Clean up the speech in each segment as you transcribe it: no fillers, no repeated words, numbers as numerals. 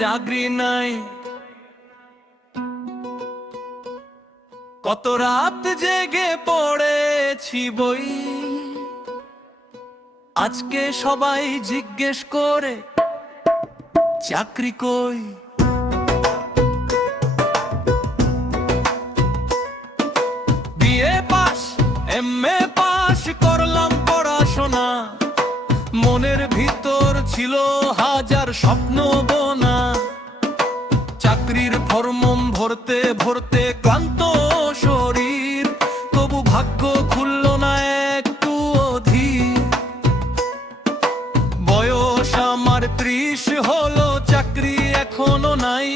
চাকরি নাই। কত রাত জেগে পড়েছি বই, আজকে সবাই জিজ্ঞেস করে চাকরি কই। বিএ পাস এমএ পাস করলাম পড়াশোনা, মনের ভিতর ছিল হাজার স্বপ্ন বোনা। চাকরির ফর্ম ভরতে ভরতে ক্লান্ত শরীর, তবু ভাগ্য খুলল না একটু অধীর। বয়স আমার 30 হলো, চাকরি এখনো নাই।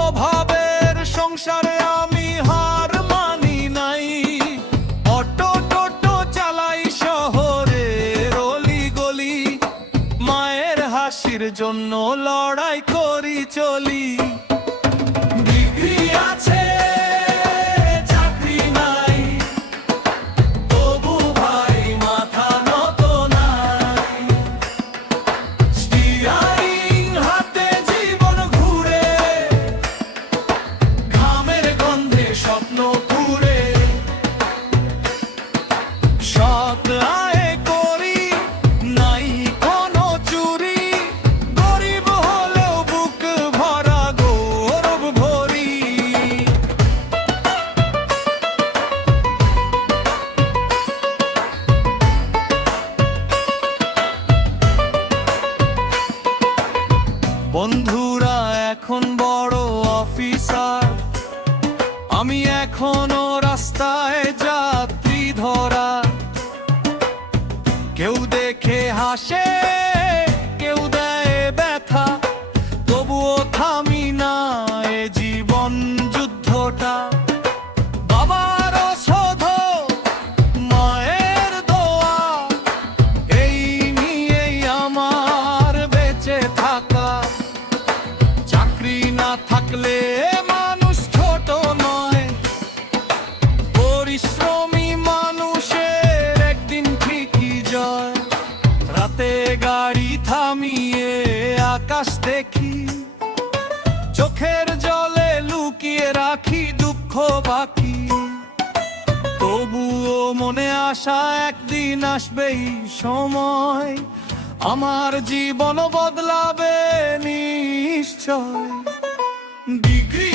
অভাবের সংসারে আমি হার মানি নাই। অটো টোটো চালাই শহরের অলি গলি, মায়ের হাসির জন্য লড়াই করি চলি। ডিগ্রি আছে চাকরি নাই, তবু ভাই মাথা নত নাই। স্টিয়ারিং হাতে জীবন ঘুরে, ঘামের গন্ধে স্বপ্ন পুরে। সৎ আয় করি, নাই কোনো চুরি, গরিব হলেও বুক ভরা গৌরব ভরি। বন্ধুরা এখন বড় অফিসার, আমি এখনো রাস্তায় যাত্রী ধরা। কেউ দেখে হাসে, কেউ দেয় ব্যথা, তবুও থামি না এ জীবন যুদ্ধটা। বাবার শোধ, মায়ের দোয়া, এই নিয়েই আমার বেঁচে থাকা। চাকরি না থাকলে মানুষ ছোট নয়, পরিশ্রমী মানুষের একদিন ঠিকই জয়। রাতে গাড়ি থামিয়ে আকাশ দেখি, চোখের জলে লুকিয়ে রাখি দুঃখ বাকি। তবুও মনে আশা একদিন আসবেই সময়, আমার জীবন বদলাবে নিশ্চয়। ডিগ্রি